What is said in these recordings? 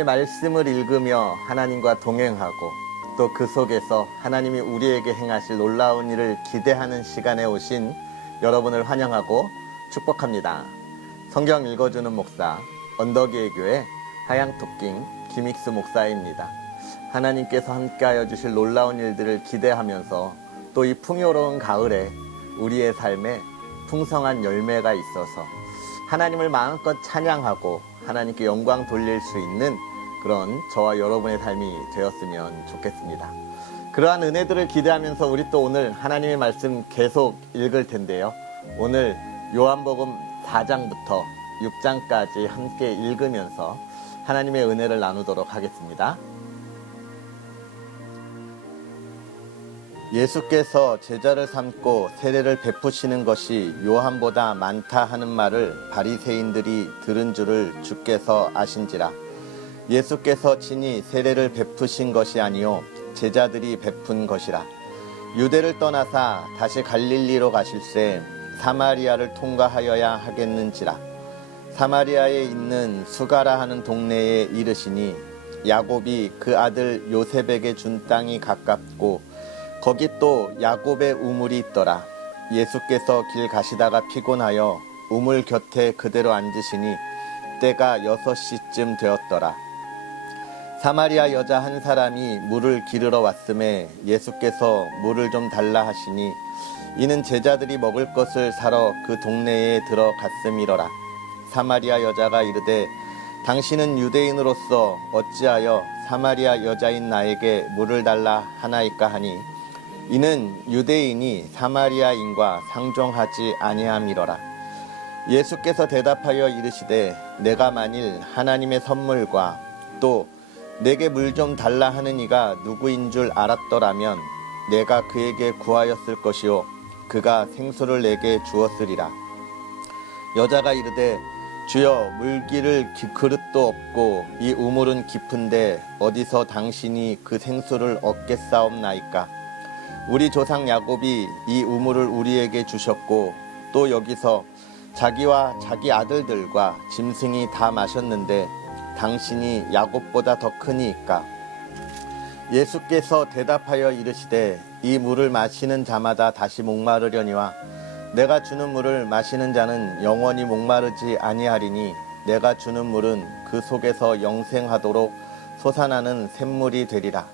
하나님의 말씀을 읽으며 하나님과 동행하고 또 그 속에서 하나님이 우리에게 행하실 놀라운 일을 기대하는 시간에 오신 여러분을 환영하고 축복합니다. 성경 읽어주는 목사 언덕이의 교회 하양토킹 김익수 목사입니다. 하나님께서 함께하여 주실 놀라운 일들을 기대하면서 또 이 풍요로운 가을에 우리의 삶에 풍성한 열매가 있어서 하나님을 마음껏 찬양하고 하나님께 영광 돌릴 수 있는 그런 저와 여러분의 삶이 되었으면 좋겠습니다. 그러한 은혜들을 기대하면서 우리 또 오늘 하나님의 말씀 계속 읽을 텐데요. 오늘 요한복음 4장부터 6장까지 함께 읽으면서 하나님의 은혜를 나누도록 하겠습니다. 예수께서 제자를 삼고 세례를 베푸시는 것이 요한보다 많다 하는 말을 바리새인들이 들은 줄을 주께서 아신지라. 예수께서 친히 세례를 베푸신 것이 아니요 제자들이 베푼 것이라. 유대를 떠나사 다시 갈릴리로 가실새 사마리아를 통과하여야 하겠는지라. 사마리아에 있는 수가라 하는 동네에 이르시니 야곱이 그 아들 요셉에게 준 땅이 가깝고 거기 또 야곱의 우물이 있더라. 예수께서 길 가시다가 피곤하여 우물 곁에 그대로 앉으시니 때가 6시쯤 되었더라. 사마리아 여자 한 사람이 물을 기르러 왔음에 예수께서 물을 좀 달라 하시니 이는 제자들이 먹을 것을 사러 그 동네에 들어갔음이러라. 사마리아 여자가 이르되 당신은 유대인으로서 어찌하여 사마리아 여자인 나에게 물을 달라 하나이까 하니 이는 유대인이 사마리아인과 상종하지 아니함이러라. 예수께서 대답하여 이르시되 내가 만일 하나님의 선물과 또 내게 물 좀 달라 하는 이가 누구인 줄 알았더라면 내가 그에게 구하였을 것이요 그가 생수를 내게 주었으리라. 여자가 이르되 주여 물기를 그릇도 없고 이 우물은 깊은데 어디서 당신이 그 생수를 얻겠사옵나이까. 우리 조상 야곱이 이 우물을 우리에게 주셨고 또 여기서 자기와 자기 아들들과 짐승이 다 마셨는데 당신이 야곱보다 더 크니이까. 예수께서 대답하여 이르시되 이 물을 마시는 자마다 다시 목마르려니와 내가 주는 물을 마시는 자는 영원히 목마르지 아니하리니 내가 주는 물은 그 속에서 영생하도록 솟아나는 샘물이 되리라.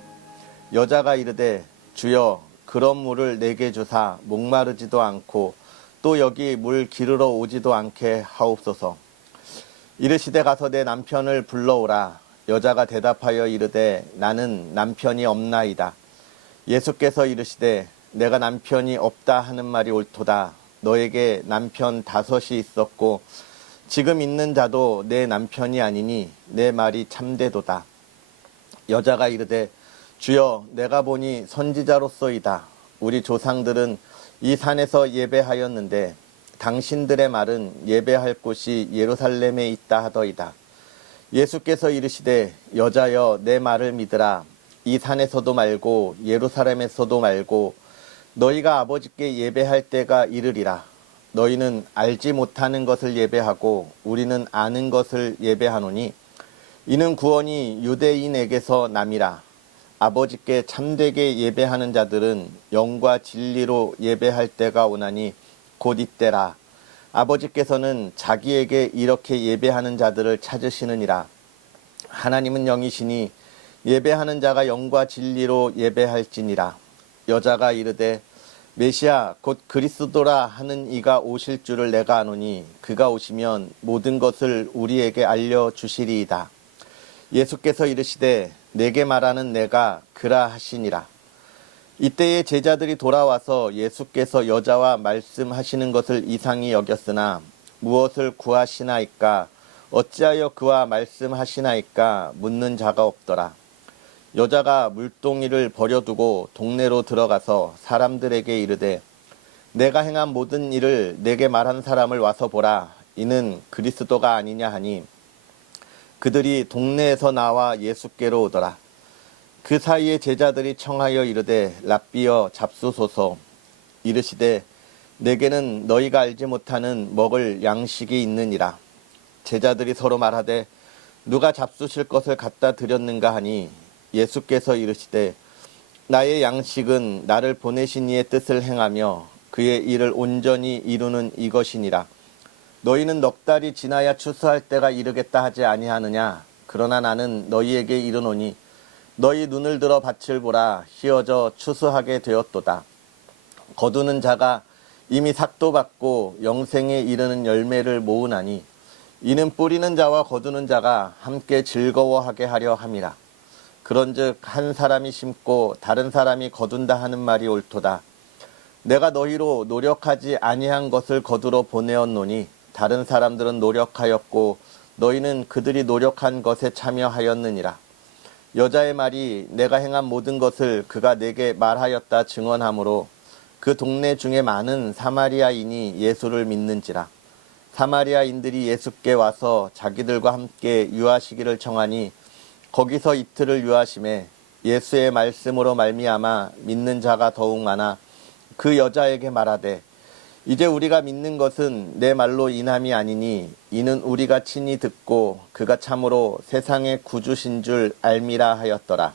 여자가 이르되 주여 그런 물을 내게 주사 목마르지도 않고 또 여기 물 기르러 오지도 않게 하옵소서. 이르시되 가서 내 남편을 불러오라. 여자가 대답하여 이르되 나는 남편이 없나이다. 예수께서 이르시되 내가 남편이 없다 하는 말이 옳도다. 너에게 남편 5이 있었고 지금 있는 자도 내 남편이 아니니 내 말이 참되도다. 여자가 이르되 주여 내가 보니 선지자로소이다. 우리 조상들은 이 산에서 예배하였는데 당신들의 말은 예배할 곳이 예루살렘에 있다 하더이다. 예수께서 이르시되 여자여 내 말을 믿으라. 이 산에서도 말고 예루살렘에서도 말고 너희가 아버지께 예배할 때가 이르리라. 너희는 알지 못하는 것을 예배하고 우리는 아는 것을 예배하노니 이는 구원이 유대인에게서 남이라. 아버지께 참되게 예배하는 자들은 영과 진리로 예배할 때가 오나니 곧 이때라. 아버지께서는 자기에게 이렇게 예배하는 자들을 찾으시느니라. 하나님은 영이시니 예배하는 자가 영과 진리로 예배할지니라. 여자가 이르되 메시아 곧 그리스도라 하는 이가 오실 줄을 내가 아노니 그가 오시면 모든 것을 우리에게 알려주시리이다. 예수께서 이르시되 내게 말하는 내가 그라 하시니라. 이때에 제자들이 돌아와서 예수께서 여자와 말씀하시는 것을 이상히 여겼으나 무엇을 구하시나이까 어찌하여 그와 말씀하시나이까 묻는 자가 없더라. 여자가 물동이를 버려두고 동네로 들어가서 사람들에게 이르되 내가 행한 모든 일을 내게 말한 사람을 와서 보라. 이는 그리스도가 아니냐 하니 그들이 동네에서 나와 예수께로 오더라. 그 사이에 제자들이 청하여 이르되 랍비여 잡수소서. 이르시되 내게는 너희가 알지 못하는 먹을 양식이 있느니라. 제자들이 서로 말하되 누가 잡수실 것을 갖다 드렸는가 하니 예수께서 이르시되 나의 양식은 나를 보내신 이의 뜻을 행하며 그의 일을 온전히 이루는 이것이니라. 너희는 넉 달이 지나야 추수할 때가 이르겠다 하지 아니하느냐. 그러나 나는 너희에게 이르노니 너희 눈을 들어 밭을 보라. 휘어져 추수하게 되었도다. 거두는 자가 이미 삭도 받고 영생에 이르는 열매를 모으나니 이는 뿌리는 자와 거두는 자가 함께 즐거워하게 하려 함이라. 그런즉 한 사람이 심고 다른 사람이 거둔다 하는 말이 옳도다. 내가 너희로 노력하지 아니한 것을 거두러 보내었노니 다른 사람들은 노력하였고 너희는 그들이 노력한 것에 참여하였느니라. 여자의 말이 내가 행한 모든 것을 그가 내게 말하였다 증언하므로 그 동네 중에 많은 사마리아인이 예수를 믿는지라. 사마리아인들이 예수께 와서 자기들과 함께 유하시기를 청하니 거기서 이틀을 유하심에 예수의 말씀으로 말미암아 믿는 자가 더욱 많아 그 여자에게 말하되 이제 우리가 믿는 것은 내 말로 인함이 아니니 이는 우리가 친히 듣고 그가 참으로 세상의 구주신 줄 알미라 하였더라.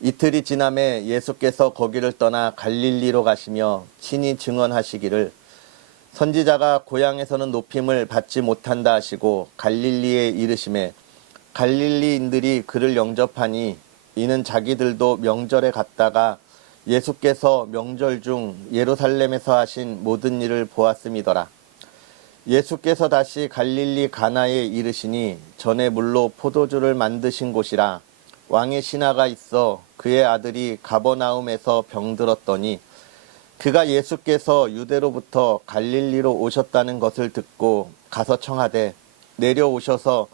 이틀이 지남에 예수께서 거기를 떠나 갈릴리로 가시며 친히 증언하시기를 선지자가 고향에서는 높임을 받지 못한다 하시고 갈릴리에 이르심에 갈릴리인들이 그를 영접하니 이는 자기들도 명절에 갔다가 예수께서 명절 중 예루살렘에서 하신 모든 일을 보았음이더라. 예수께서 다시 갈릴리 가나에 이르시니 전에 물로 포도주를 만드신 곳이라. 왕의 신하가 있어 그의 아들이 가버나움에서 병들었더니 그가 예수께서 유대로부터 갈릴리로 오셨다는 것을 듣고 가서 청하되 내려오셔서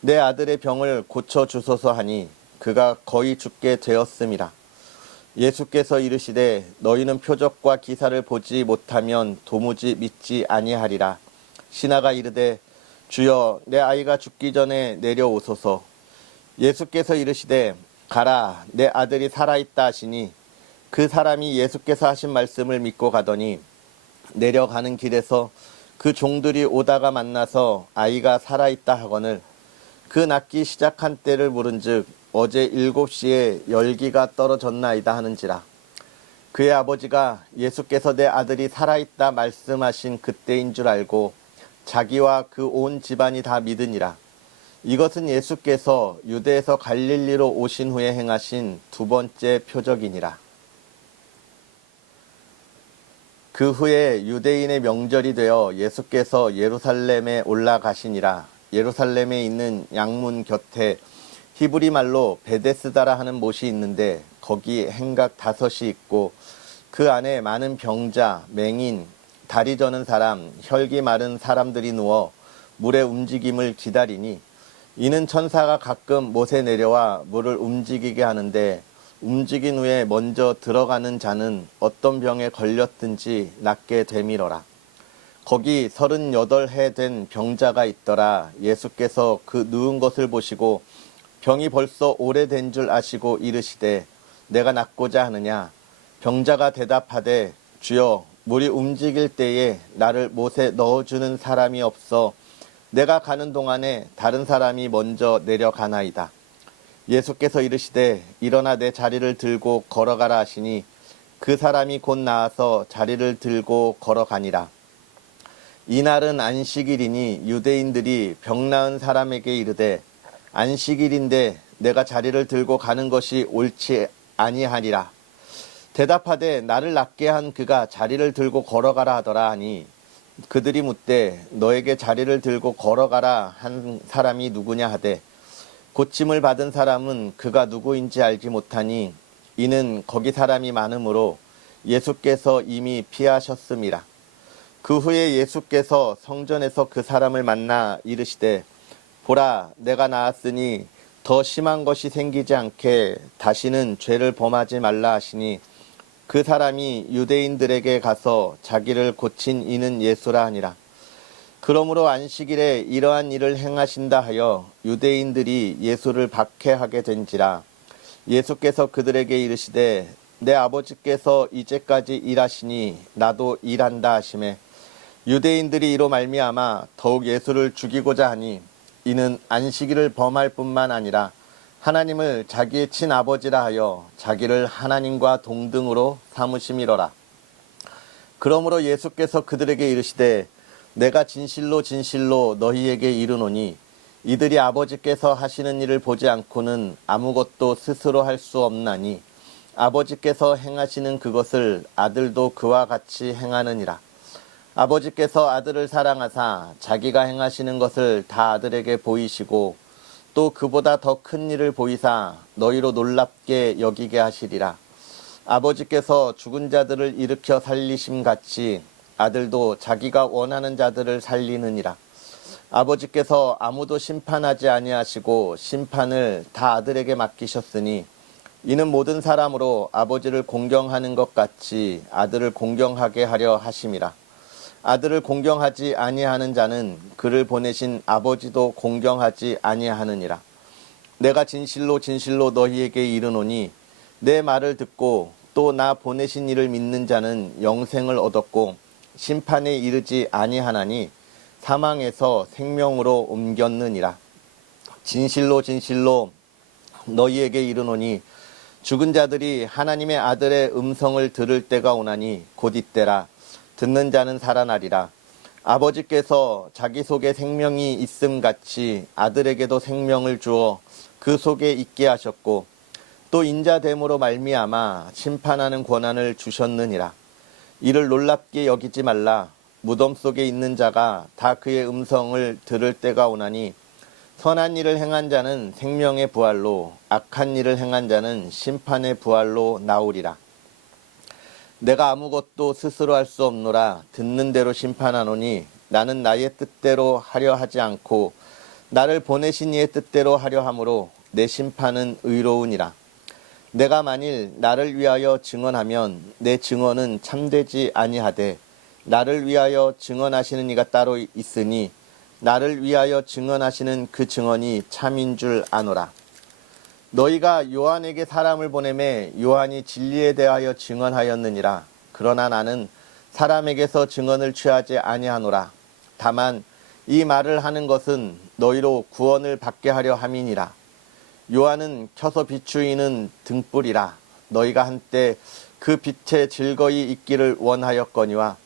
내 아들의 병을 고쳐주소서 하니 그가 거의 죽게 되었음이라. 예수께서 이르시되 너희는 표적과 기사를 보지 못하면 도무지 믿지 아니하리라. 신하가 이르되 주여 내 아이가 죽기 전에 내려오소서. 예수께서 이르시되 가라 내 아들이 살아있다 하시니 그 사람이 예수께서 하신 말씀을 믿고 가더니 내려가는 길에서 그 종들이 오다가 만나서 아이가 살아있다 하거늘 그 낫기 시작한 때를 물은즉 어제 7시에 열기가 떨어졌나이다 하는지라. 그의 아버지가 예수께서 내 아들이 살아있다 말씀하신 그때인 줄 알고 자기와 그 온 집안이 다 믿으니라. 이것은 예수께서 유대에서 갈릴리로 오신 후에 행하신 두 번째 표적이니라. 그 후에 유대인의 명절이 되어 예수께서 예루살렘에 올라가시니라. 예루살렘에 있는 양문 곁에 히브리 말로 베데스다라 하는 못이 있는데 거기 행각 5이 있고 그 안에 많은 병자, 맹인, 다리 저는 사람, 혈기 마른 사람들이 누워 물의 움직임을 기다리니 이는 천사가 가끔 못에 내려와 물을 움직이게 하는데 움직인 후에 먼저 들어가는 자는 어떤 병에 걸렸든지 낫게 되밀어라. 거기 38해 된 병자가 있더라. 예수께서 그 누운 것을 보시고 병이 벌써 오래된 줄 아시고 이르시되 내가 낫고자 하느냐. 병자가 대답하되 주여 물이 움직일 때에 나를 못에 넣어주는 사람이 없어 내가 가는 동안에 다른 사람이 먼저 내려가나이다. 예수께서 이르시되 일어나 내 자리를 들고 걸어가라 하시니 그 사람이 곧 나와서 자리를 들고 걸어가니라. 이날은 안식일이니 유대인들이 병 나은 사람에게 이르되 안식일인데 내가 자리를 들고 가는 것이 옳지 아니하리라. 대답하되 나를 낫게 한 그가 자리를 들고 걸어가라 하더라 하니 그들이 묻되 너에게 자리를 들고 걸어가라 한 사람이 누구냐 하되 고침을 받은 사람은 그가 누구인지 알지 못하니 이는 거기 사람이 많으므로 예수께서 이미 피하셨음이라. 그 후에 예수께서 성전에서 그 사람을 만나 이르시되 보라 내가 나았으니 더 심한 것이 생기지 않게 다시는 죄를 범하지 말라 하시니 그 사람이 유대인들에게 가서 자기를 고친 이는 예수라 하니라. 그러므로 안식일에 이러한 일을 행하신다 하여 유대인들이 예수를 박해하게 된지라. 예수께서 그들에게 이르시되 내 아버지께서 이제까지 일하시니 나도 일한다 하시매 유대인들이 이로 말미암아 더욱 예수를 죽이고자 하니 이는 안식일을 범할 뿐만 아니라 하나님을 자기의 친아버지라 하여 자기를 하나님과 동등으로 삼으심이로라. 그러므로 예수께서 그들에게 이르시되 내가 진실로 진실로 너희에게 이르노니 이들이 아버지께서 하시는 일을 보지 않고는 아무것도 스스로 할 수 없나니 아버지께서 행하시는 그것을 아들도 그와 같이 행하느니라. 아버지께서 아들을 사랑하사 자기가 행하시는 것을 다 아들에게 보이시고 또 그보다 더 큰 일을 보이사 너희로 놀랍게 여기게 하시리라. 아버지께서 죽은 자들을 일으켜 살리심 같이 아들도 자기가 원하는 자들을 살리느니라. 아버지께서 아무도 심판하지 아니하시고 심판을 다 아들에게 맡기셨으니 이는 모든 사람으로 아버지를 공경하는 것 같이 아들을 공경하게 하려 하심이라. 아들을 공경하지 아니하는 자는 그를 보내신 아버지도 공경하지 아니하느니라. 내가 진실로 진실로 너희에게 이르노니 내 말을 듣고 또 나 보내신 이를 믿는 자는 영생을 얻었고 심판에 이르지 아니하나니 사망에서 생명으로 옮겼느니라. 진실로 진실로 너희에게 이르노니 죽은 자들이 하나님의 아들의 음성을 들을 때가 오나니 곧 이때라. 듣는 자는 살아나리라. 아버지께서 자기 속에 생명이 있음 같이 아들에게도 생명을 주어 그 속에 있게 하셨고 또 인자됨으로 말미암아 심판하는 권한을 주셨느니라. 이를 놀랍게 여기지 말라. 무덤 속에 있는 자가 다 그의 음성을 들을 때가 오나니 선한 일을 행한 자는 생명의 부활로 악한 일을 행한 자는 심판의 부활로 나오리라. 내가 아무것도 스스로 할 수 없노라. 듣는 대로 심판하노니 나는 나의 뜻대로 하려 하지 않고 나를 보내신 이의 뜻대로 하려 함으로 내 심판은 의로우니라. 내가 만일 나를 위하여 증언하면 내 증언은 참되지 아니하되 나를 위하여 증언하시는 이가 따로 있으니 나를 위하여 증언하시는 그 증언이 참인 줄 아노라. 너희가 요한에게 사람을 보내매 요한이 진리에 대하여 증언하였느니라. 그러나 나는 사람에게서 증언을 취하지 아니하노라. 다만 이 말을 하는 것은 너희로 구원을 받게 하려 함이니라. 요한은 켜서 비추이는 등불이라. 너희가 한때 그 빛에 즐거이 있기를 원하였거니와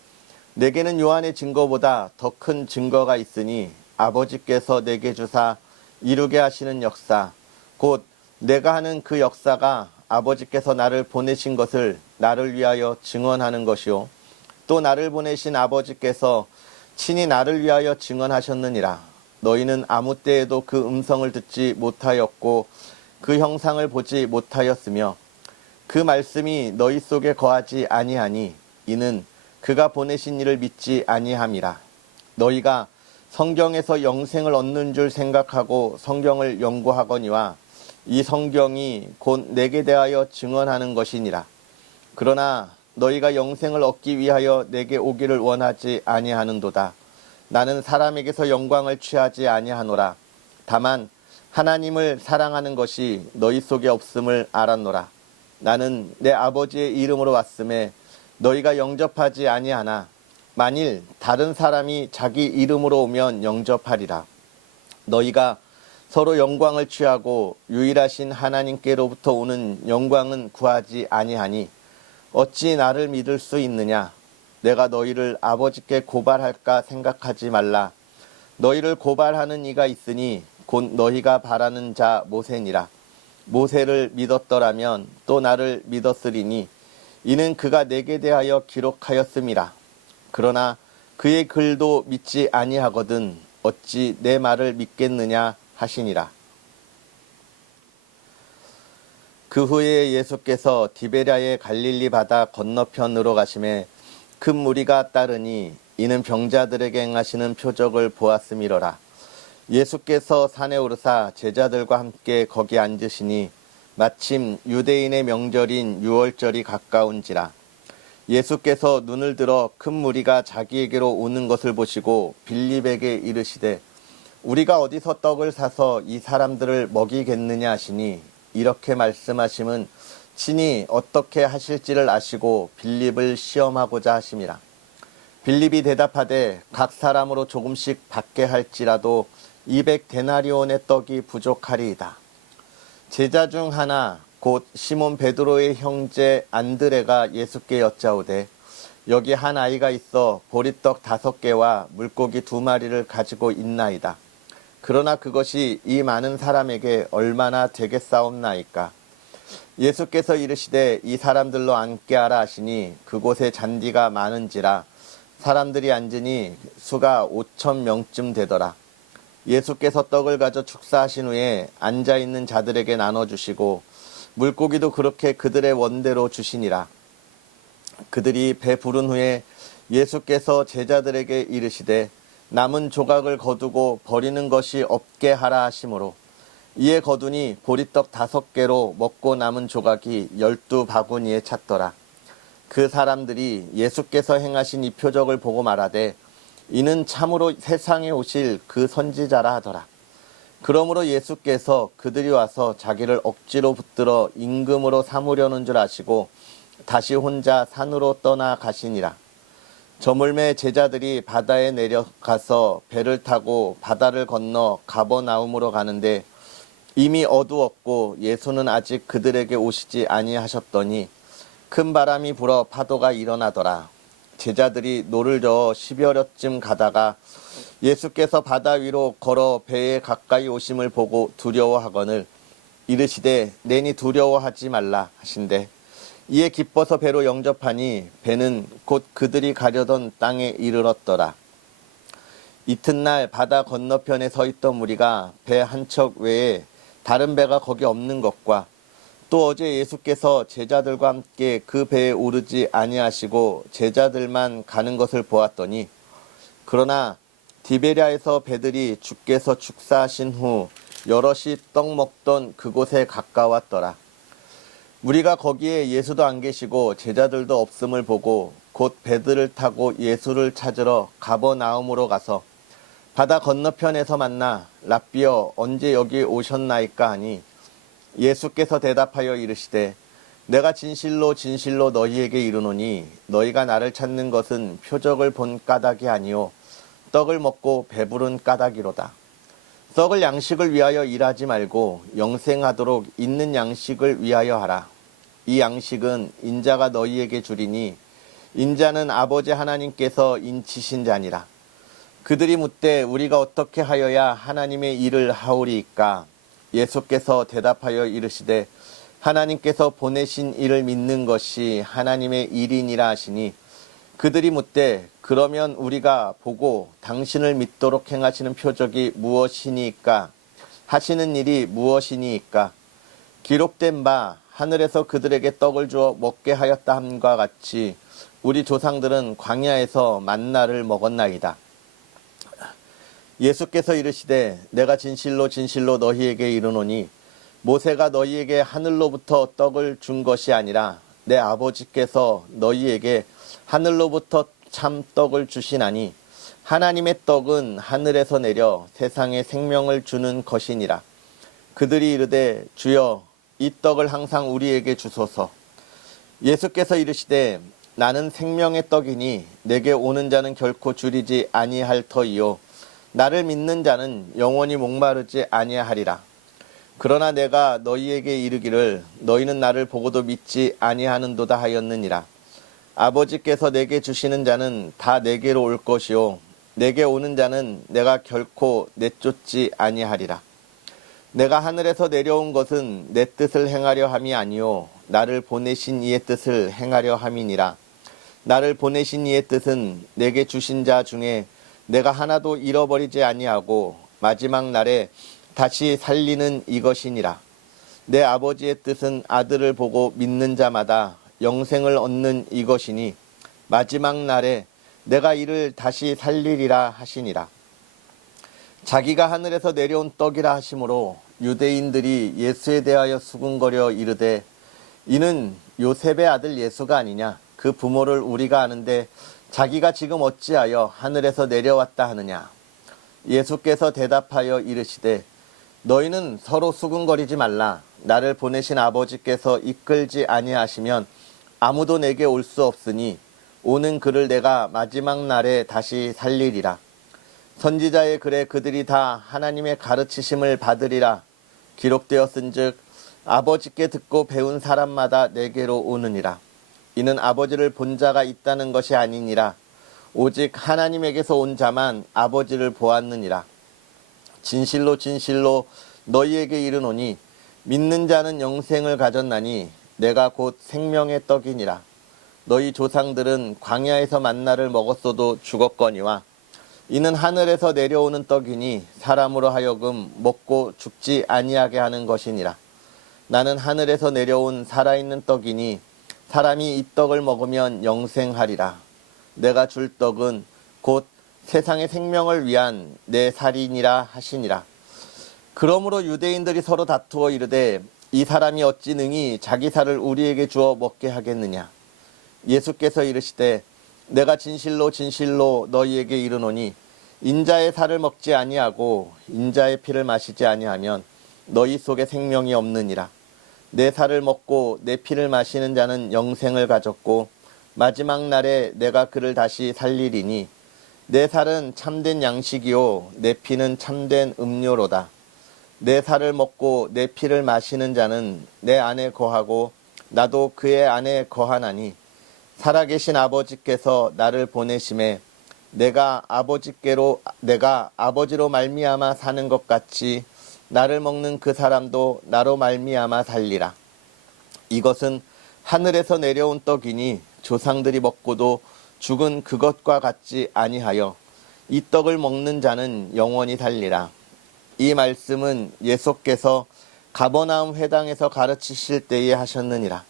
내게는 요한의 증거보다 더 큰 증거가 있으니 아버지께서 내게 주사 이루게 하시는 역사 곧 내가 하는 그 역사가 아버지께서 나를 보내신 것을 나를 위하여 증언하는 것이요 또 나를 보내신 아버지께서 친히 나를 위하여 증언하셨느니라. 너희는 아무 때에도 그 음성을 듣지 못하였고 그 형상을 보지 못하였으며 그 말씀이 너희 속에 거하지 아니하니 이는 그가 보내신 이를 믿지 아니함이라. 너희가 성경에서 영생을 얻는 줄 생각하고 성경을 연구하거니와 이 성경이 곧 내게 대하여 증언하는 것이니라. 그러나 너희가 영생을 얻기 위하여 내게 오기를 원하지 아니하는도다. 나는 사람에게서 영광을 취하지 아니하노라. 다만 하나님을 사랑하는 것이 너희 속에 없음을 알았노라. 나는 내 아버지의 이름으로 왔음에 너희가 영접하지 아니하나 만일 다른 사람이 자기 이름으로 오면 영접하리라. 너희가 서로 영광을 취하고 유일하신 하나님께로부터 오는 영광은 구하지 아니하니 어찌 나를 믿을 수 있느냐. 내가 너희를 아버지께 고발할까 생각하지 말라. 너희를 고발하는 이가 있으니 곧 너희가 바라는 자 모세니라. 모세를 믿었더라면 또 나를 믿었으리니 이는 그가 내게 대하여 기록하였음이라. 그러나 그의 글도 믿지 아니하거든 어찌 내 말을 믿겠느냐 하시니라. 그 후에 예수께서 디베랴의 갈릴리 바다 건너편으로 가심에 큰 무리가 따르니 이는 병자들에게 행하시는 표적을 보았음이로라. 예수께서 산에 오르사 제자들과 함께 거기 앉으시니 마침 유대인의 명절인 유월절이 가까운지라. 예수께서 눈을 들어 큰 무리가 자기에게로 오는 것을 보시고 빌립에게 이르시되 우리가 어디서 떡을 사서 이 사람들을 먹이겠느냐 하시니 이렇게 말씀하심은 친히 어떻게 하실지를 아시고 빌립을 시험하고자 하심이라. 빌립이 대답하되 각 사람으로 조금씩 받게 할지라도 200데나리온의 떡이 부족하리이다. 제자 중 하나 곧 시몬 베드로의 형제 안드레가 예수께 여짜오되 여기 한 아이가 있어 보리떡 5개와 물고기 2마리를 가지고 있나이다. 그러나 그것이 이 많은 사람에게 얼마나 되겠사옵나이까. 예수께서 이르시되 이 사람들로 앉게 하라 하시니 그곳에 잔디가 많은지라 사람들이 앉으니 수가 5,000명쯤 되더라. 예수께서 떡을 가져 축사하신 후에 앉아있는 자들에게 나눠주시고 물고기도 그렇게 그들의 원대로 주시니라. 그들이 배 부른 후에 예수께서 제자들에게 이르시되 남은 조각을 거두고 버리는 것이 없게 하라 하시므로 이에 거두니 보리떡 5개로 먹고 남은 조각이 12바구니에 찼더라. 그 사람들이 예수께서 행하신 이 표적을 보고 말하되 이는 참으로 세상에 오실 그 선지자라 하더라. 그러므로 예수께서 그들이 와서 자기를 억지로 붙들어 임금으로 삼으려는 줄 아시고 다시 혼자 산으로 떠나가시니라. 저물매 제자들이 바다에 내려가서 배를 타고 바다를 건너 가버나움으로 가는데 이미 어두웠고 예수는 아직 그들에게 오시지 아니하셨더니 큰 바람이 불어 파도가 일어나더라. 제자들이 노를 저어 10여려쯤 가다가 예수께서 바다 위로 걸어 배에 가까이 오심을 보고 두려워하거늘 이르시되 내니 두려워하지 말라 하신대 이에 기뻐서 배로 영접하니 배는 곧 그들이 가려던 땅에 이르렀더라. 이튿날 바다 건너편에 서 있던 무리가 배 한 척 외에 다른 배가 거기 없는 것과 또 어제 예수께서 제자들과 함께 그 배에 오르지 아니하시고 제자들만 가는 것을 보았더니 그러나 디베랴에서 배들이 주께서 축사하신 후 여럿이 떡 먹던 그곳에 가까웠더라. 무리가 거기에 예수도 안 계시고 제자들도 없음을 보고 곧 배들을 타고 예수를 찾으러 가버나움으로 가서 바다 건너편에서 만나 랍비여 언제 여기 오셨나이까 하니 예수께서 대답하여 이르시되 내가 진실로 진실로 너희에게 이르노니 너희가 나를 찾는 것은 표적을 본 까닭이 아니요 떡을 먹고 배부른 까닭이로다. 썩을 양식을 위하여 일하지 말고 영생하도록 있는 양식을 위하여 하라. 이 양식은 인자가 너희에게 주리니 인자는 아버지 하나님께서 인치신 자니라. 그들이 묻되 우리가 어떻게 하여야 하나님의 일을 하오리이까? 예수께서 대답하여 이르시되 하나님께서 보내신 이를 믿는 것이 하나님의 일이니라 하시니 그들이 묻되 그러면 우리가 보고 당신을 믿도록 행하시는 표적이 무엇이니까? 하시는 일이 무엇이니까? 기록된 바 하늘에서 그들에게 떡을 주어 먹게 하였다 함과 같이 우리 조상들은 광야에서 만나를 먹었나이다. 예수께서 이르시되 내가 진실로 진실로 너희에게 이르노니 모세가 너희에게 하늘로부터 떡을 준 것이 아니라 내 아버지께서 너희에게 하늘로부터 참 떡을 주시나니 하나님의 떡은 하늘에서 내려 세상에 생명을 주는 것이니라. 그들이 이르되 주여 이 떡을 항상 우리에게 주소서. 예수께서 이르시되 나는 생명의 떡이니 내게 오는 자는 결코 줄이지 아니할 터이요 나를 믿는 자는 영원히 목마르지 아니하리라. 그러나 내가 너희에게 이르기를 너희는 나를 보고도 믿지 아니하는도다 하였느니라. 아버지께서 내게 주시는 자는 다 내게로 올 것이요 내게 오는 자는 내가 결코 내쫓지 아니하리라. 내가 하늘에서 내려온 것은 내 뜻을 행하려 함이 아니요 나를 보내신 이의 뜻을 행하려 함이니라. 나를 보내신 이의 뜻은 내게 주신 자 중에 내가 하나도 잃어버리지 아니하고 마지막 날에 다시 살리는 이것이니라. 내 아버지의 뜻은 아들을 보고 믿는 자마다 영생을 얻는 이것이니 마지막 날에 내가 이를 다시 살리리라 하시니라. 자기가 하늘에서 내려온 떡이라 하시므로 유대인들이 예수에 대하여 수군거려 이르되 이는 요셉의 아들 예수가 아니냐. 그 부모를 우리가 아는데 자기가 지금 어찌하여 하늘에서 내려왔다 하느냐. 예수께서 대답하여 이르시되 너희는 서로 수군거리지 말라. 나를 보내신 아버지께서 이끌지 아니하시면 아무도 내게 올 수 없으니 오는 그를 내가 마지막 날에 다시 살리리라. 선지자의 글에 그들이 다 하나님의 가르치심을 받으리라 기록되었은즉 아버지께 듣고 배운 사람마다 내게로 오느니라. 이는 아버지를 본 자가 있다는 것이 아니니라. 오직 하나님에게서 온 자만 아버지를 보았느니라. 진실로 진실로 너희에게 이르노니 믿는 자는 영생을 가졌나니 내가 곧 생명의 떡이니라. 너희 조상들은 광야에서 만나를 먹었어도 죽었거니와 이는 하늘에서 내려오는 떡이니 사람으로 하여금 먹고 죽지 아니하게 하는 것이니라. 나는 하늘에서 내려온 살아있는 떡이니 사람이 이 떡을 먹으면 영생하리라. 내가 줄 떡은 곧 세상의 생명을 위한 내 살이니라 하시니라. 그러므로 유대인들이 서로 다투어 이르되 이 사람이 어찌 능히 자기 살을 우리에게 주어 먹게 하겠느냐. 예수께서 이르시되 내가 진실로 진실로 너희에게 이르노니 인자의 살을 먹지 아니하고 인자의 피를 마시지 아니하면 너희 속에 생명이 없느니라. 내 살을 먹고 내 피를 마시는 자는 영생을 가졌고 마지막 날에 내가 그를 다시 살리리니 내 살은 참된 양식이요 내 피는 참된 음료로다. 내 살을 먹고 내 피를 마시는 자는 내 안에 거하고 나도 그의 안에 거하나니 살아계신 아버지께서 나를 보내심에 내가 아버지로 말미암아 사는 것 같이 나를 먹는 그 사람도 나로 말미암아 살리라. 이것은 하늘에서 내려온 떡이니 조상들이 먹고도 죽은 그것과 같지 아니하여 이 떡을 먹는 자는 영원히 살리라. 이 말씀은 예수께서 가버나움 회당에서 가르치실 때에 하셨느니라.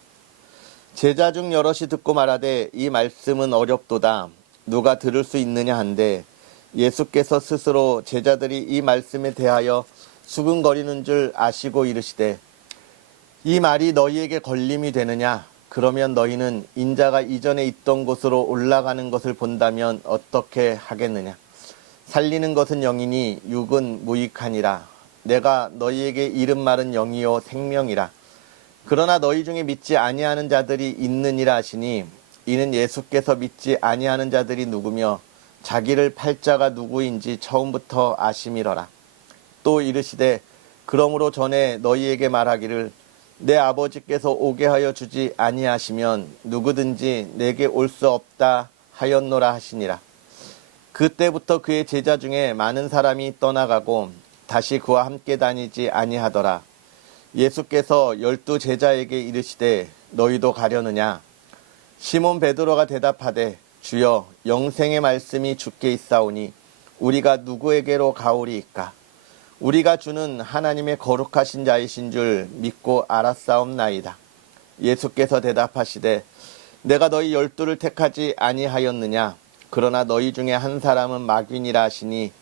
제자 중 여럿이 듣고 말하되 이 말씀은 어렵도다. 누가 들을 수 있느냐 한데 예수께서 스스로 제자들이 이 말씀에 대하여 수근거리는 줄 아시고 이르시되 이 말이 너희에게 걸림이 되느냐. 그러면 너희는 인자가 이전에 있던 곳으로 올라가는 것을 본다면 어떻게 하겠느냐. 살리는 것은 영이니 육은 무익하니라. 내가 너희에게 이른 말은 영이요 생명이라. 그러나 너희 중에 믿지 아니하는 자들이 있느니라 하시니 이는 예수께서 믿지 아니하는 자들이 누구며 자기를 팔 자가 누구인지 처음부터 아심이러라. 또 이르시되 그러므로 전에 너희에게 말하기를 내 아버지께서 오게 하여 주지 아니하시면 누구든지 내게 올 수 없다 하였노라 하시니라. 그때부터 그의 제자 중에 많은 사람이 떠나가고 다시 그와 함께 다니지 아니하더라. 예수께서 12 제자에게 이르시되 너희도 가려느냐. 시몬 베드로가 대답하되 주여 영생의 말씀이 주께 있사오니 우리가 누구에게로 가오리이까. 우리가 주는 하나님의 거룩하신 자이신 줄 믿고 알았사옵나이다. 예수께서 대답하시되 내가 너희 12를 택하지 아니하였느냐. 그러나 너희 중에 한 사람은 마귀니라 하시니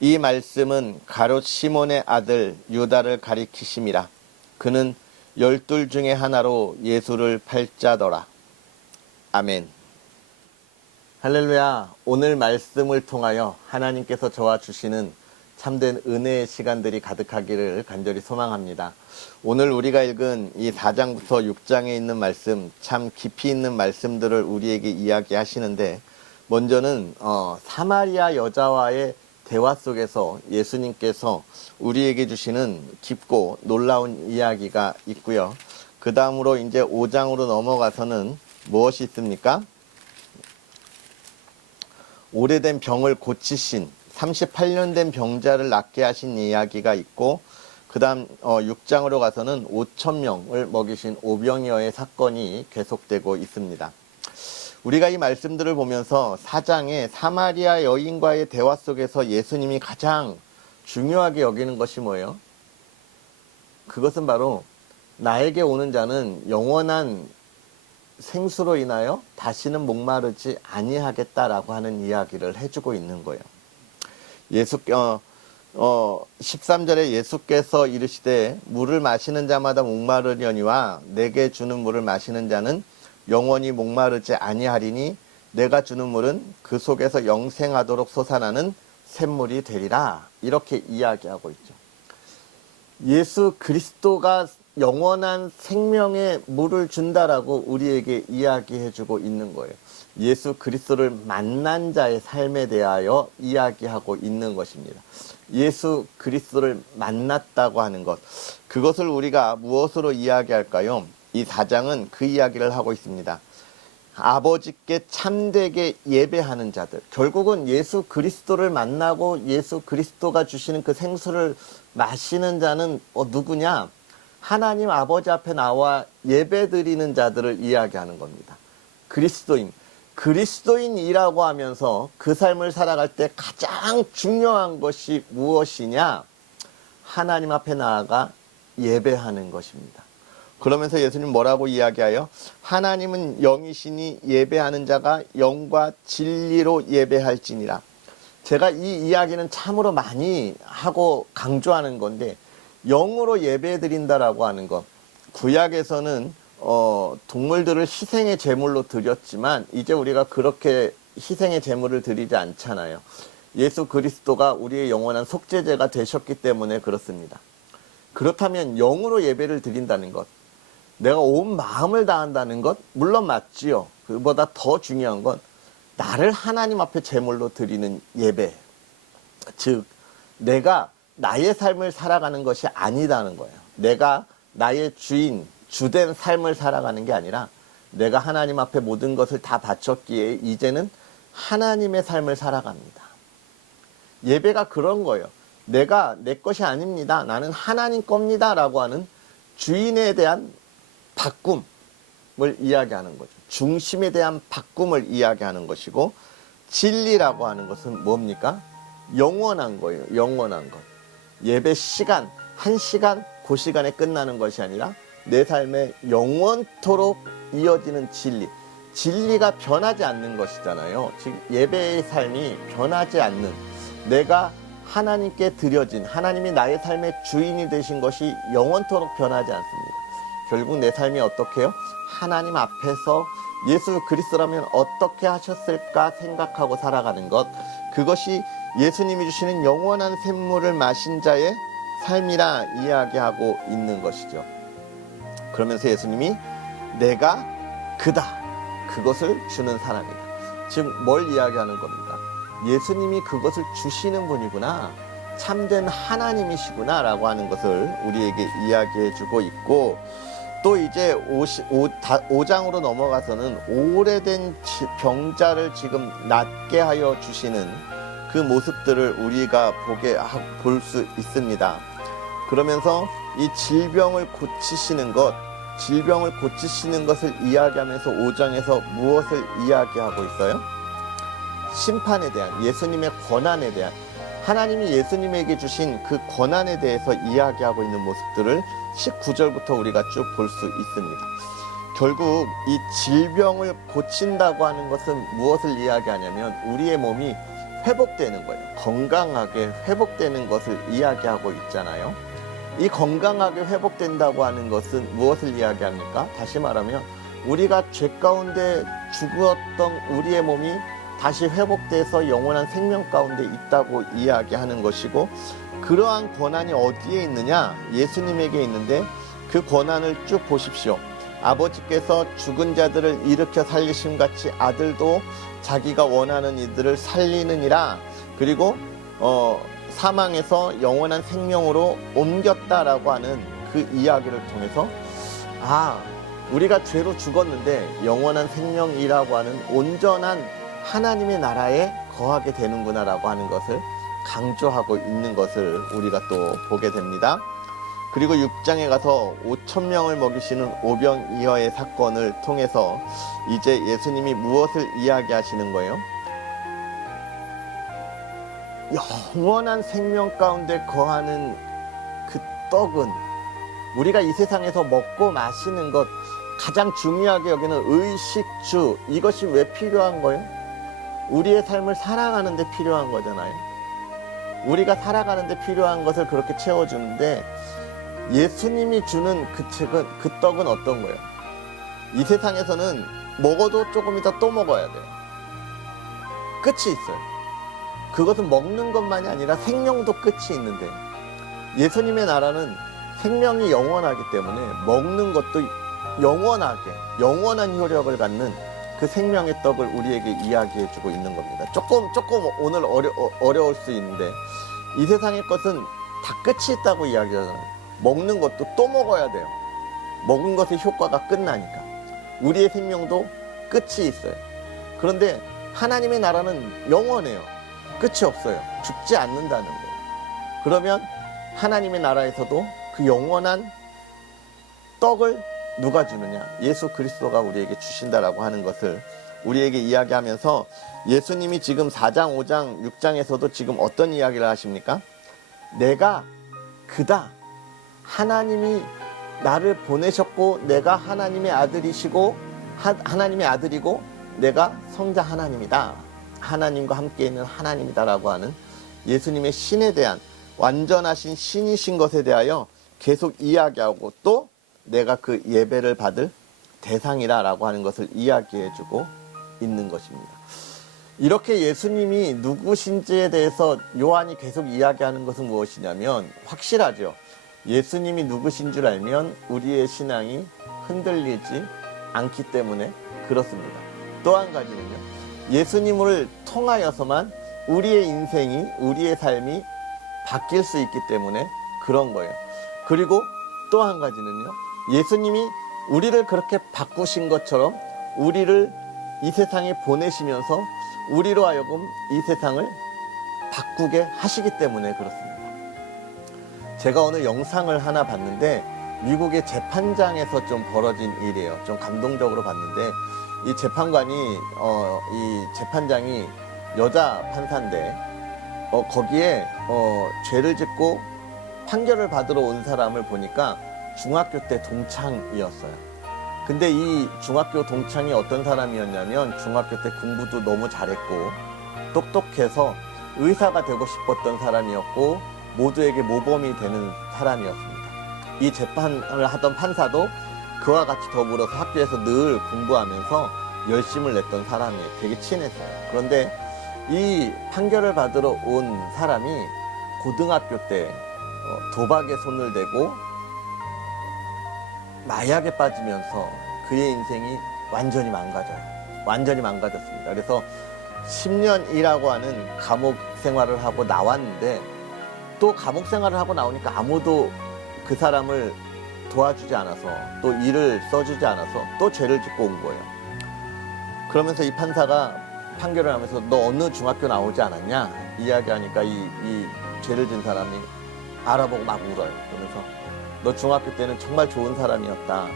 이 말씀은 가롯 시몬의 아들 유다를 가리키심이라. 그는 12 중에 하나로 예수를 팔자더라. 아멘. 할렐루야. 오늘 말씀을 통하여 하나님께서 저와 주시는 참된 은혜의 시간들이 가득하기를 간절히 소망합니다. 오늘 우리가 읽은 이 4장부터 6장에 있는 말씀, 참 깊이 있는 말씀들을 우리에게 이야기하시는데 먼저는 사마리아 여자와의 대화 속에서 예수님께서 우리에게 주시는 깊고 놀라운 이야기가 있고요. 그 다음으로 이제 5장으로 넘어가서는 무엇이 있습니까? 오래된 병을 고치신 38년 된 병자를 낫게 하신 이야기가 있고 그 다음 6장으로 가서는 5,000명을 먹이신 오병이어의 사건이 계속되고 있습니다. 우리가 이 말씀들을 보면서 4장의 사마리아 여인과의 대화 속에서 예수님이 가장 중요하게 여기는 것이 뭐예요? 그것은 바로 나에게 오는 자는 영원한 생수로 인하여 다시는 목마르지 아니하겠다라고 하는 이야기를 해주고 있는 거예요. 13절에 예수께서 이르시되 물을 마시는 자마다 목마르려니와 내게 주는 물을 마시는 자는 영원히 목마르지 아니하리니 내가 주는 물은 그 속에서 영생하도록 솟아나는 샘물이 되리라. 이렇게 이야기하고 있죠. 예수 그리스도가 영원한 생명의 물을 준다라고 우리에게 이야기해주고 있는 거예요. 예수 그리스도를 만난 자의 삶에 대하여 이야기하고 있는 것입니다. 예수 그리스도를 만났다고 하는 것, 그것을 우리가 무엇으로 이야기할까요? 이 4장은 그 이야기를 하고 있습니다. 아버지께 참되게 예배하는 자들, 결국은 예수 그리스도를 만나고 예수 그리스도가 주시는 그 생수를 마시는 자는 누구냐? 하나님 아버지 앞에 나와 예배드리는 자들을 이야기하는 겁니다. 그리스도인이라고 하면서 그 삶을 살아갈 때 가장 중요한 것이 무엇이냐? 하나님 앞에 나아가 예배하는 것입니다. 그러면서 예수님 뭐라고 이야기하여? 하나님은 영이시니 예배하는 자가 영과 진리로 예배할지니라. 제가 이 이야기는 참으로 많이 하고 강조하는 건데, 영으로 예배드린다라고 하는 것, 구약에서는 동물들을 희생의 제물로 드렸지만 이제 우리가 그렇게 희생의 제물을 드리지 않잖아요. 예수 그리스도가 우리의 영원한 속죄제가 되셨기 때문에 그렇습니다. 그렇다면 영으로 예배를 드린다는 것, 내가 온 마음을 다한다는 것, 물론 맞지요. 그보다 더 중요한 건 나를 하나님 앞에 제물로 드리는 예배, 즉 내가 나의 삶을 살아가는 것이 아니다는 거예요. 내가 나의 주된 삶을 살아가는 게 아니라 내가 하나님 앞에 모든 것을 다 바쳤기에 이제는 하나님의 삶을 살아갑니다. 예배가 그런 거예요. 내가 내 것이 아닙니다. 나는 하나님 겁니다. 라고 하는 주인에 대한 바꿈을 이야기하는 거죠. 중심에 대한 바꿈을 이야기하는 것이고, 진리라고 하는 것은 뭡니까? 영원한 거예요. 영원한 것. 예배 시간, 1시간, 그 시간에 끝나는 것이 아니라 내 삶에 영원토록 이어지는 진리. 진리가 변하지 않는 것이잖아요. 즉 예배의 삶이 변하지 않는, 내가 하나님께 드려진, 하나님이 나의 삶의 주인이 되신 것이 영원토록 변하지 않습니다. 결국 내 삶이 어떻게 해요? 하나님 앞에서 예수 그리스도라면 어떻게 하셨을까 생각하고 살아가는 것, 그것이 예수님이 주시는 영원한 샘물을 마신 자의 삶이라 이야기하고 있는 것이죠. 그러면서 예수님이 내가 그다, 그것을 주는 사람이다. 즉 뭘 이야기하는 겁니까? 예수님이 그것을 주시는 분이구나, 참된 하나님이시구나 라고 하는 것을 우리에게 이야기해 주고 있고, 또 이제 5장으로 넘어가서는 오래된 병자를 지금 낫게 하여 주시는 그 모습들을 우리가 볼 수 있습니다. 그러면서 이 질병을 고치시는 것을 이야기하면서 5장에서 무엇을 이야기하고 있어요? 심판에 대한, 예수님의 권한에 대한, 하나님이 예수님에게 주신 그 권한에 대해서 이야기하고 있는 모습들을 19절부터 우리가 쭉 볼 수 있습니다. 결국 이 질병을 고친다고 하는 것은 무엇을 이야기하냐면 우리의 몸이 회복되는 거예요. 건강하게 회복되는 것을 이야기하고 있잖아요. 이 건강하게 회복된다고 하는 것은 무엇을 이야기합니까? 다시 말하면 우리가 죄 가운데 죽었던 우리의 몸이 다시 회복돼서 영원한 생명 가운데 있다고 이야기하는 것이고, 그러한 권한이 어디에 있느냐? 예수님에게 있는데, 그 권한을 쭉 보십시오. 아버지께서 죽은 자들을 일으켜 살리심 같이 아들도 자기가 원하는 이들을 살리느니라. 그리고 사망에서 영원한 생명으로 옮겼다라고 하는 그 이야기를 통해서, 우리가 죄로 죽었는데 영원한 생명이라고 하는 온전한 하나님의 나라에 거하게 되는구나 라고 하는 것을 강조하고 있는 것을 우리가 또 보게 됩니다. 그리고 6장에 가서 5,000명을 먹이시는 오병이어의 사건을 통해서 이제 예수님이 무엇을 이야기하시는 거예요? 영원한 생명 가운데 거하는 그 떡은, 우리가 이 세상에서 먹고 마시는 것, 가장 중요하게 여기는 의식주, 이것이 왜 필요한 거예요? 우리의 삶을 살아가는 데 필요한 거잖아요. 우리가 살아가는 데 필요한 것을 그렇게 채워주는데, 예수님이 주는 그 떡은 어떤 거예요? 이 세상에서는 먹어도 조금 이따 또 먹어야 돼요. 끝이 있어요. 그것은 먹는 것만이 아니라 생명도 끝이 있는데, 예수님의 나라는 생명이 영원하기 때문에 먹는 것도 영원하게, 영원한 효력을 갖는 그 생명의 떡을 우리에게 이야기해주고 있는 겁니다. 조금 오늘 어려울 수 있는데, 이 세상의 것은 다 끝이 있다고 이야기하잖아요. 먹는 것도 또 먹어야 돼요. 먹은 것의 효과가 끝나니까. 우리의 생명도 끝이 있어요. 그런데 하나님의 나라는 영원해요. 끝이 없어요. 죽지 않는다는 거예요. 그러면 하나님의 나라에서도 그 영원한 떡을 누가 주느냐? 예수 그리스도가 우리에게 주신다라고 하는 것을 우리에게 이야기하면서, 예수님이 지금 4장, 5장, 6장에서도 지금 어떤 이야기를 하십니까? 내가 그다. 하나님이 나를 보내셨고 내가 하나님의 아들이시고 하나님의 아들이고 내가 성자 하나님이다. 하나님과 함께 있는 하나님이다라고 하는 예수님의 신에 대한, 완전하신 신이신 것에 대하여 계속 이야기하고, 또 내가 그 예배를 받을 대상이라고 하는 것을 이야기해주고 있는 것입니다. 이렇게 예수님이 누구신지에 대해서 요한이 계속 이야기하는 것은 무엇이냐면, 확실하죠. 예수님이 누구신 줄 알면 우리의 신앙이 흔들리지 않기 때문에 그렇습니다. 또 한 가지는요, 예수님을 통하여서만 우리의 인생이, 우리의 삶이 바뀔 수 있기 때문에 그런 거예요. 그리고 또 한 가지는요, 예수님이 우리를 그렇게 바꾸신 것처럼 우리를 이 세상에 보내시면서 우리로 하여금 이 세상을 바꾸게 하시기 때문에 그렇습니다. 제가 오늘 영상을 하나 봤는데, 미국의 재판장에서 좀 벌어진 일이에요. 좀 감동적으로 봤는데, 이 재판관이 이 재판장이 여자 판사인데, 거기에 죄를 짓고 판결을 받으러 온 사람을 보니까 중학교 때 동창이었어요. 근데 이 중학교 동창이 어떤 사람이었냐면, 중학교 때 공부도 너무 잘했고 똑똑해서 의사가 되고 싶었던 사람이었고 모두에게 모범이 되는 사람이었습니다. 이 재판을 하던 판사도 그와 같이 더불어서 학교에서 늘 공부하면서 열심을 냈던 사람이에요. 되게 친했어요. 그런데 이 판결을 받으러 온 사람이 고등학교 때 도박에 손을 대고 마약에 빠지면서 그의 인생이 완전히 망가져요. 완전히 망가졌습니다. 그래서 10년이라고 하는 감옥 생활을 하고 나왔는데, 또 감옥 생활을 하고 나오니까 아무도 그 사람을 도와주지 않아서, 또 일을 써주지 않아서 또 죄를 짓고 온 거예요. 그러면서 이 판사가 판결을 하면서 너 어느 중학교 나오지 않았냐 이야기하니까 이 죄를 진 사람이 알아보고 막 울어요. 그러면서 너 중학교 때는 정말 좋은 사람이었다.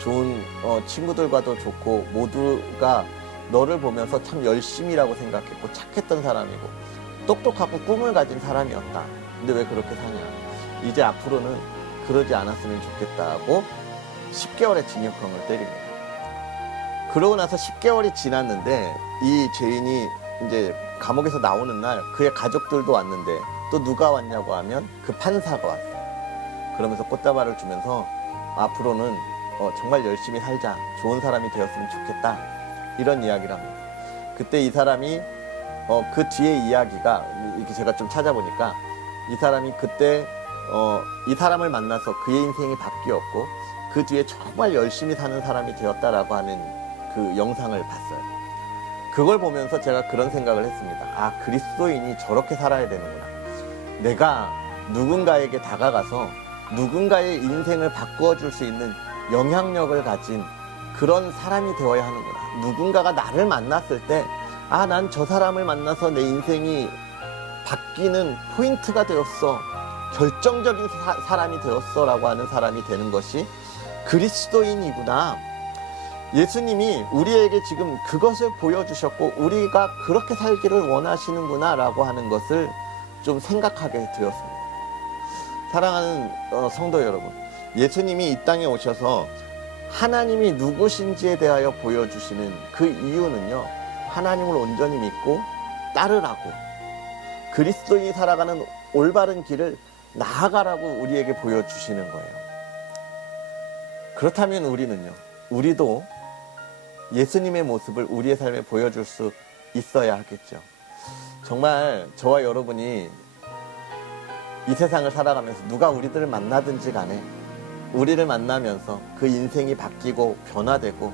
좋은 친구들과도 좋고 모두가 너를 보면서 참 열심히라고 생각했고 착했던 사람이고 똑똑하고 꿈을 가진 사람이었다. 근데 왜 그렇게 사냐. 이제 앞으로는 그러지 않았으면 좋겠다고 10개월의 징역형을 때립니다. 그러고 나서 10개월이 지났는데 이 죄인이 이제 감옥에서 나오는 날 그의 가족들도 왔는데, 또 누가 왔냐고 하면 그 판사가 왔어요. 그러면서 꽃다발을 주면서 앞으로는 정말 열심히 살자, 좋은 사람이 되었으면 좋겠다, 이런 이야기를 합니다. 그때 이 사람이 그 뒤에 이야기가 이렇게 제가 좀 찾아보니까, 이 사람이 그때 이 사람을 만나서 그의 인생이 바뀌었고 그 뒤에 정말 열심히 사는 사람이 되었다라고 하는 그 영상을 봤어요. 그걸 보면서 제가 그런 생각을 했습니다. 아, 그리스도인이 저렇게 살아야 되는구나. 내가 누군가에게 다가가서 누군가의 인생을 바꾸어 줄 수 있는 영향력을 가진 그런 사람이 되어야 하는구나. 누군가가 나를 만났을 때, 아, 난 저 사람을 만나서 내 인생이 바뀌는 포인트가 되었어, 결정적인 사람이 되었어 라고 하는 사람이 되는 것이 그리스도인이구나. 예수님이 우리에게 지금 그것을 보여주셨고 우리가 그렇게 살기를 원하시는구나 라고 하는 것을 좀 생각하게 되었습니다. 사랑하는 성도 여러분, 예수님이 이 땅에 오셔서 하나님이 누구신지에 대하여 보여주시는 그 이유는요, 하나님을 온전히 믿고 따르라고, 그리스도인이 살아가는 올바른 길을 나아가라고 우리에게 보여주시는 거예요. 그렇다면 우리도 예수님의 모습을 우리의 삶에 보여줄 수 있어야 하겠죠. 정말 저와 여러분이 이 세상을 살아가면서 누가 우리들을 만나든지 간에 우리를 만나면서 그 인생이 바뀌고 변화되고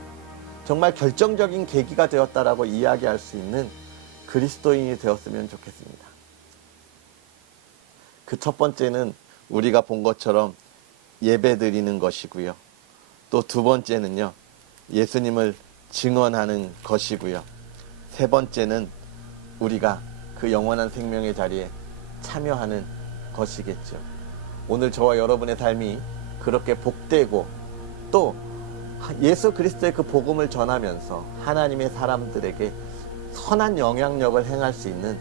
정말 결정적인 계기가 되었다라고 이야기할 수 있는 그리스도인이 되었으면 좋겠습니다. 그 첫 번째는 우리가 본 것처럼 예배 드리는 것이고요. 또 두 번째는요, 예수님을 증언하는 것이고요. 세 번째는 우리가 그 영원한 생명의 자리에 참여하는 것이겠죠. 오늘 저와 여러분의 삶이 그렇게 복되고 또 예수 그리스도의 그 복음을 전하면서 하나님의 사람들에게 선한 영향력을 행할 수 있는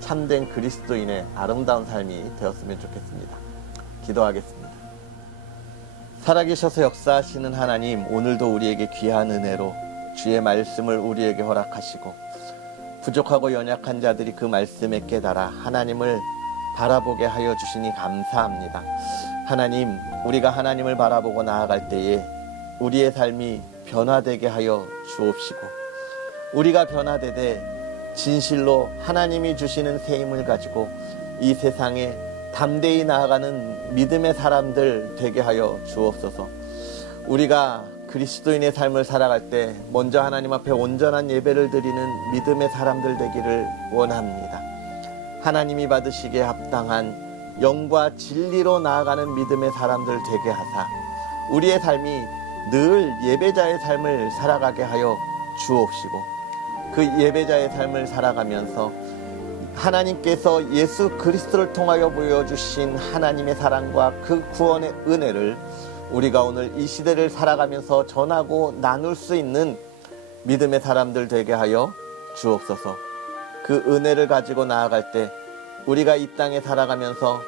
참된 그리스도인의 아름다운 삶이 되었으면 좋겠습니다. 기도하겠습니다. 살아계셔서 역사하시는 하나님, 오늘도 우리에게 귀한 은혜로 주의 말씀을 우리에게 허락하시고 부족하고 연약한 자들이 그 말씀에 깨달아 하나님을 바라보게 하여 주시니 감사합니다. 하나님, 우리가 하나님을 바라보고 나아갈 때에 우리의 삶이 변화되게 하여 주옵시고 우리가 변화되되 진실로 하나님이 주시는 새 힘을 가지고 이 세상에 담대히 나아가는 믿음의 사람들 되게 하여 주옵소서. 우리가 그리스도인의 삶을 살아갈 때 먼저 하나님 앞에 온전한 예배를 드리는 믿음의 사람들 되기를 원합니다. 하나님이 받으시기에 합당한 영과 진리로 나아가는 믿음의 사람들 되게 하사 우리의 삶이 늘 예배자의 삶을 살아가게 하여 주옵시고 그 예배자의 삶을 살아가면서 하나님께서 예수 그리스도를 통하여 보여주신 하나님의 사랑과 그 구원의 은혜를 우리가 오늘 이 시대를 살아가면서 전하고 나눌 수 있는 믿음의 사람들 되게 하여 주옵소서. 그 은혜를 가지고 나아갈 때 우리가 이 땅에 살아가면서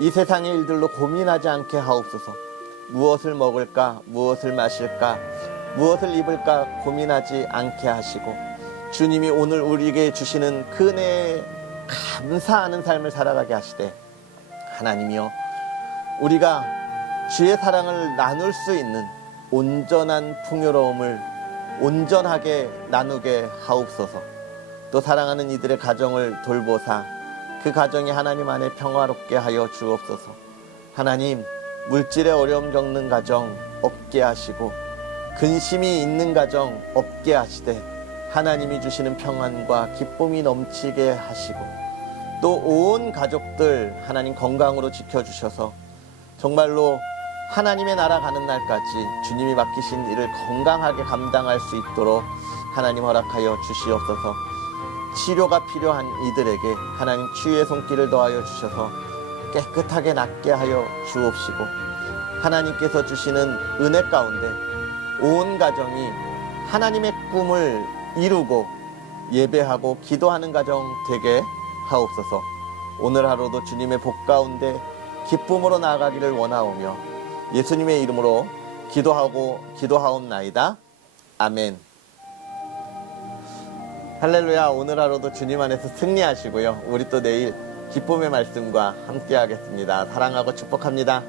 이 세상의 일들로 고민하지 않게 하옵소서. 무엇을 먹을까, 무엇을 마실까, 무엇을 입을까 고민하지 않게 하시고 주님이 오늘 우리에게 주시는 그 은혜에 감사하는 삶을 살아가게 하시되 하나님이여 우리가 주의 사랑을 나눌 수 있는 온전한 풍요로움을 온전하게 나누게 하옵소서. 또 사랑하는 이들의 가정을 돌보사 그 가정이 하나님 안에 평화롭게 하여 주옵소서. 하나님, 물질의 어려움 겪는 가정 없게 하시고 근심이 있는 가정 없게 하시되 하나님이 주시는 평안과 기쁨이 넘치게 하시고 또 온 가족들 하나님 건강으로 지켜주셔서 정말로 하나님의 나라 가는 날까지 주님이 맡기신 일을 건강하게 감당할 수 있도록 하나님 허락하여 주시옵소서. 치료가 필요한 이들에게 하나님 치유의 손길을 더하여 주셔서 깨끗하게 낫게 하여 주옵시고 하나님께서 주시는 은혜 가운데 온 가정이 하나님의 꿈을 이루고 예배하고 기도하는 가정 되게 하옵소서. 오늘 하루도 주님의 복 가운데 기쁨으로 나아가기를 원하오며 예수님의 이름으로 기도하옵나이다. 아멘. 할렐루야. 오늘 하루도 주님 안에서 승리하시고요. 우리 또 내일 기쁨의 말씀과 함께 하겠습니다. 사랑하고 축복합니다.